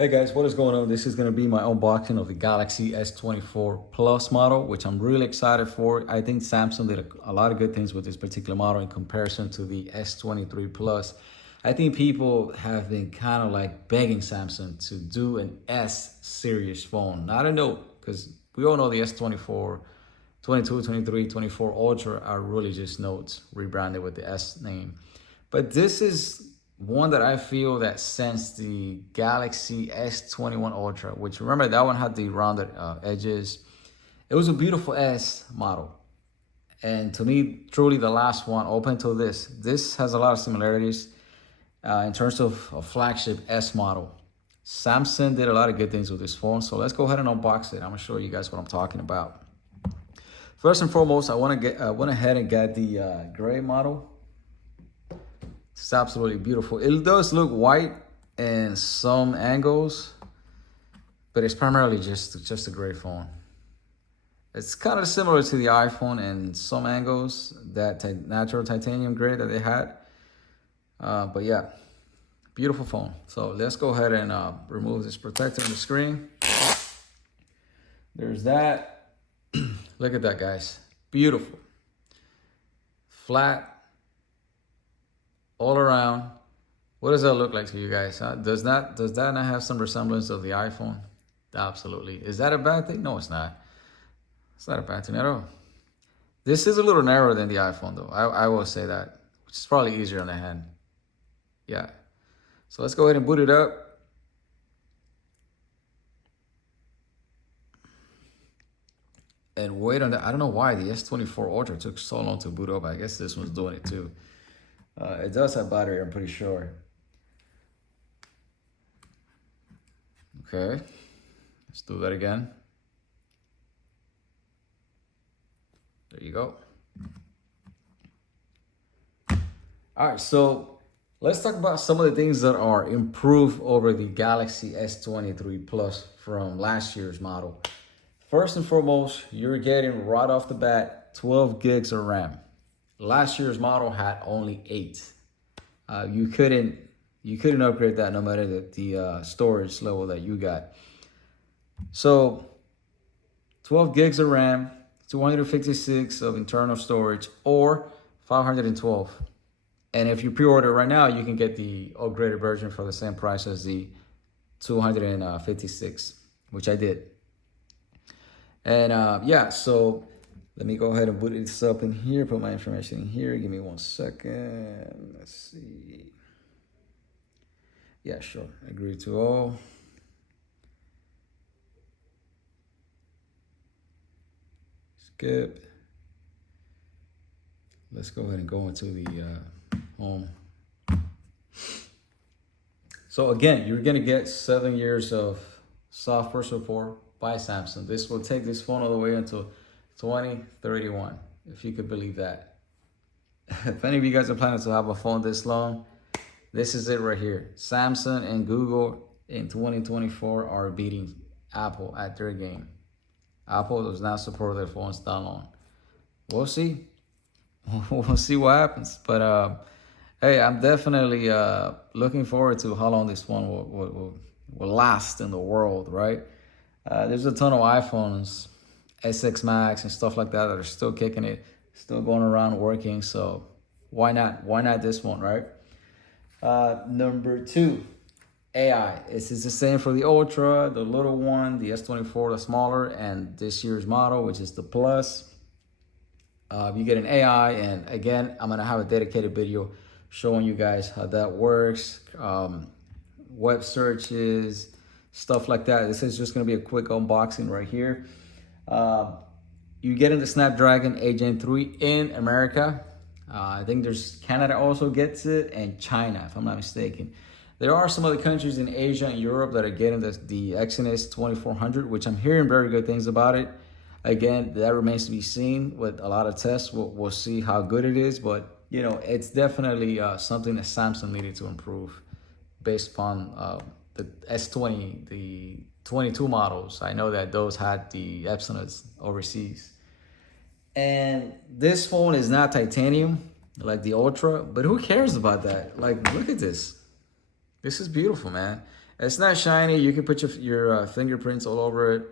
Hey guys, what is going on? This is going to be my unboxing of the Galaxy S24 Plus model, which I'm really excited for. I think Samsung did a lot of good things with this particular model in comparison to the S23 Plus. I think people have been kind of like begging Samsung to do an S series phone, not a Note, because we all know the S24, 22, 23, 24 Ultra are really just Notes rebranded with the S name. But this is one that I feel that since the Galaxy S21 Ultra, which remember that one had the rounded edges, it was a beautiful S model. And to me, truly the last one up until this has a lot of similarities in terms of a flagship S model. Samsung did a lot of good things with this phone. So let's go ahead and unbox it. I'm gonna show you guys what I'm talking about. First and foremost, I went ahead and get the gray model. It's absolutely beautiful. It does look white in some angles, but it's primarily just a great phone. It's kind of similar to the iPhone in some angles, that natural titanium gray that they had. But yeah, beautiful phone. So let's go ahead and remove this protector on the screen. There's that. Look at that, guys. Beautiful. Flat. All around. What does that look like to you guys? Does that not have some resemblance of the iPhone? Absolutely. Is that a bad thing? No, it's not. It's not a bad thing at all. This is a little narrower than the iPhone though. I will say that, which is probably easier on the hand. Yeah. So let's go ahead and boot it up. And wait on that. I don't know why the S24 Ultra took so long to boot up. I guess this one's doing it too. It does have battery, I'm pretty sure. Okay, let's do that again. There you go. All right, so let's talk about some of the things that are improved over the Galaxy S23 Plus from last year's model. First and foremost, you're getting right off the bat 12 gigs of RAM. Last year's model had only 8. You couldn't upgrade that no matter the storage level that you got. So 12 gigs of RAM, 256 of internal storage, or 512. And if you pre-order right now, you can get the upgraded version for the same price as the 256, which I did. And yeah, so let me go ahead and boot this up in here, put my information in here. Give me 1 second. Let's see. Yeah, sure. Agree to all. Skip. Let's go ahead and go into the home. So again, you're gonna get 7 years of software support by Samsung. This will take this phone all the way until 2031, if you could believe that. If any of you guys are planning to have a phone this long, this is it right here. Samsung and Google in 2024 are beating Apple at their game. Apple does not support their phones that long. We'll see. We'll see what happens. But hey, I'm definitely looking forward to how long this phone will last in the world, right? There's a ton of iPhones, SX Max and stuff like that are still kicking it, still going around working. So why not? Why not this one, right? Number 2, AI. This is the same for the Ultra, the little one, the S24, the smaller, and this year's model, which is the Plus. You get an AI, and again, I'm gonna have a dedicated video showing you guys how that works, web searches, stuff like that. This is just gonna be a quick unboxing right here. You get in the Snapdragon 8 Gen 3 in America. I think there's Canada also gets it, and China, if I'm not mistaken. There are some other countries in Asia and Europe that are getting the Exynos 2400, which I'm hearing very good things about it. Again, that remains to be seen with a lot of tests. We'll see how good it is, but you know, it's definitely something that Samsung needed to improve based upon the S20, the 22 models. I know that those had the Epsonas overseas. And this phone is not titanium like the Ultra, but who cares about that? Like, look at this. This is beautiful, man. It's not shiny. You can put your fingerprints all over it.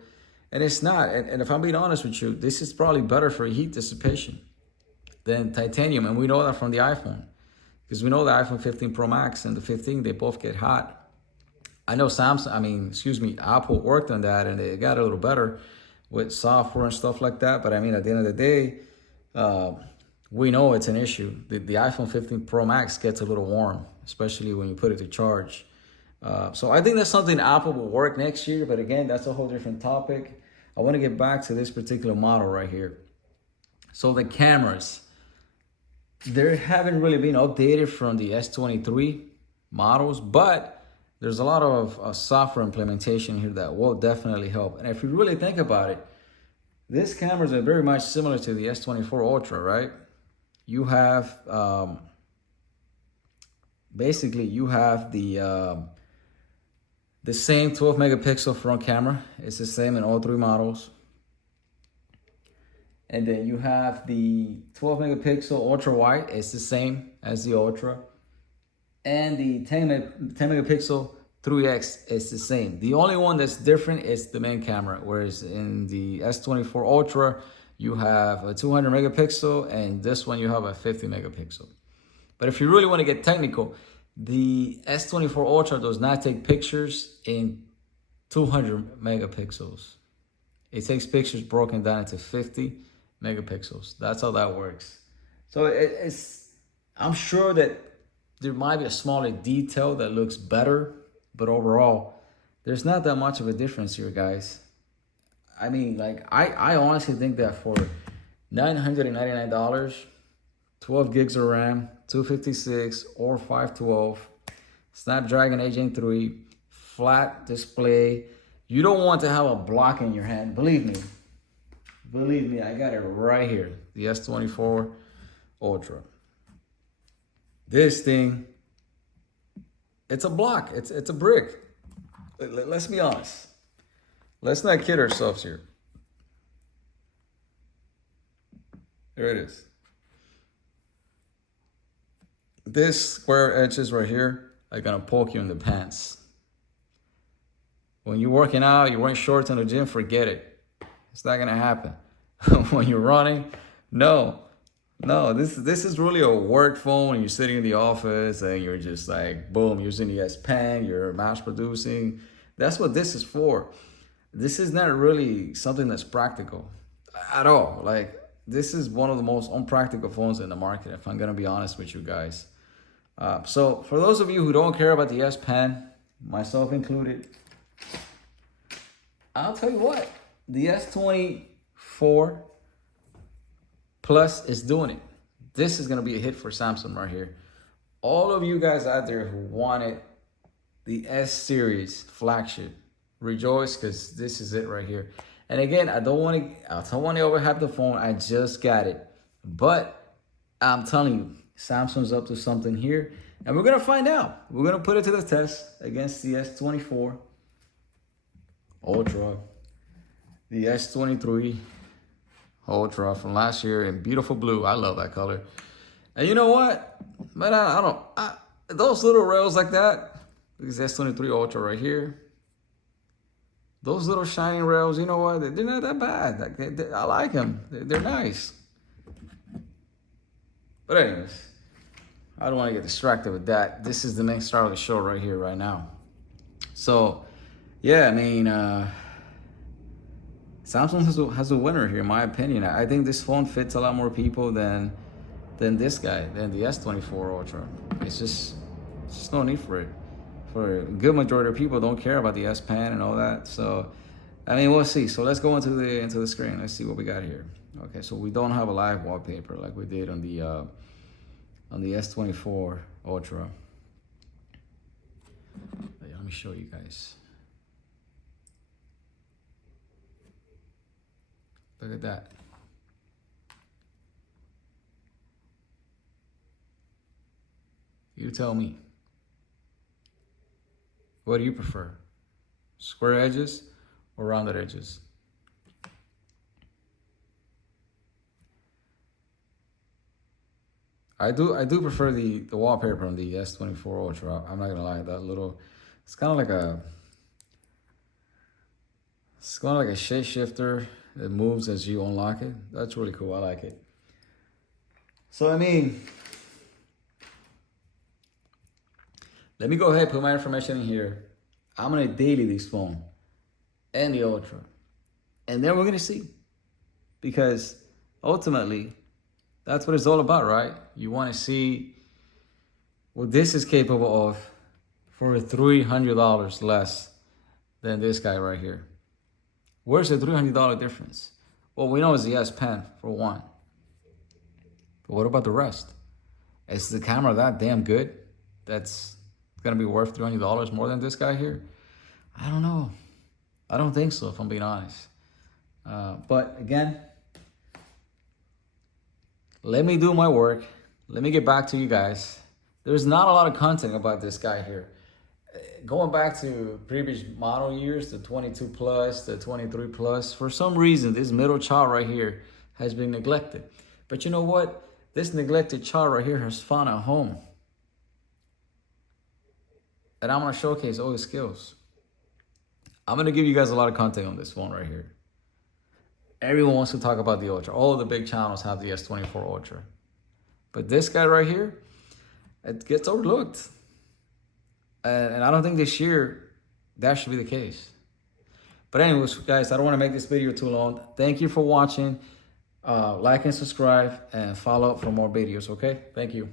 And it's not. And if I'm being honest with you, this is probably better for heat dissipation than titanium. And we know that from the iPhone. Because we know the iPhone 15 Pro Max and the 15, they both get hot. I know Apple worked on that and it got a little better with software and stuff like that. But I mean, at the end of the day, we know it's an issue. The iPhone 15 Pro Max gets a little warm, especially when you put it to charge. So I think that's something Apple will work next year. But again, that's a whole different topic. I want to get back to this particular model right here. So the cameras, they haven't really been updated from the S23 models, but there's a lot of software implementation here that will definitely help. And if you really think about it, these cameras are very much similar to the S24 Ultra, right? You have basically you have the same 12 megapixel front camera. It's the same in all three models. And then you have the 12 megapixel ultra wide. It's the same as the Ultra. And the 10 megapixel 3x is the same. The only one that's different is the main camera. Whereas in the S24 Ultra, you have a 200 megapixel and this one you have a 50 megapixel. But if you really want to get technical, the S24 Ultra does not take pictures in 200 megapixels. It takes pictures broken down into 50 megapixels. That's how that works. So I'm sure that there might be a smaller detail that looks better, but overall, there's not that much of a difference here, guys. I mean, like, I honestly think that for $999, 12 gigs of RAM, 256 or 512, Snapdragon 8 Gen 3, flat display. You don't want to have a block in your hand. Believe me, I got it right here. The S24 Ultra. This thing, it's a block. It's a brick. Let's be honest. Let's not kid ourselves here. There it is. This square edges right here are gonna poke you in the pants. When you're working out, you're wearing shorts in the gym, forget it. It's not gonna happen. When you're running, no, this is really a work phone. You're sitting in the office and you're just like, boom, using the S Pen, you're mass producing. That's what this is for. This is not really something that's practical at all. Like, this is one of the most unpractical phones in the market, if I'm gonna be honest with you guys. So for those of you who don't care about the S Pen, myself included, I'll tell you what, the S24 Plus is doing it. This is gonna be a hit for Samsung right here. All of you guys out there who wanted the S series flagship, rejoice, because this is it right here. And again, I don't want to overhype the phone. I just got it. But I'm telling you, Samsung's up to something here. And we're going to find out. We're going to put it to the test against the S24 Ultra, the S23 Ultra from last year in beautiful blue. I love that color. And you know what? But those little rails like that, this S23 Ultra right here, those little shining rails, you know what? They're not that bad. Like I like them. They're nice. But anyways, I don't want to get distracted with that. This is the main star of the show right here, right now. So, yeah, I mean, Samsung has a winner here, in my opinion. I think this phone fits a lot more people than this guy, than the S24 Ultra. It's just no need for it. For a good majority of people don't care about the S Pen and all that. So, I mean, we'll see. So let's go into the screen. Let's see what we got here. Okay, so we don't have a live wallpaper like we did on the S24 Ultra. Let me show you guys. Look at that. You tell me. What do you prefer? Square edges or rounded edges? I do prefer the wallpaper on the S24 Ultra. I'm not gonna lie, that little, it's kind of like a, it's kind of like a shape shifter that moves as you unlock it. That's really cool. I like it. So I mean, let me go ahead and put my information in here. I'm gonna daily this phone and the Ultra, and then we're gonna see, because ultimately, that's what it's all about, right? You want to see what this is capable of for $300 less than this guy right here. Where's the $300 difference? Well, we know it's the S Pen for one. But what about the rest? Is the camera that damn good? That's gonna be worth $300 more than this guy here? I don't know. I don't think so, if I'm being honest. But again, let me do my work. Let me get back to you guys. There's not a lot of content about this guy here. Going back to previous model years, the 22 plus, the 23 plus, for some reason, this middle child right here has been neglected. But you know what? This neglected child right here has found a home. And I'm gonna showcase all his skills. I'm gonna give you guys a lot of content on this phone right here. Everyone wants to talk about the Ultra. All the big channels have the S24 Ultra. But this guy right here, it gets overlooked. And I don't think this year that should be the case. But anyways, guys, I don't want to make this video too long. Thank you for watching. Like and subscribe and follow up for more videos, okay? Thank you.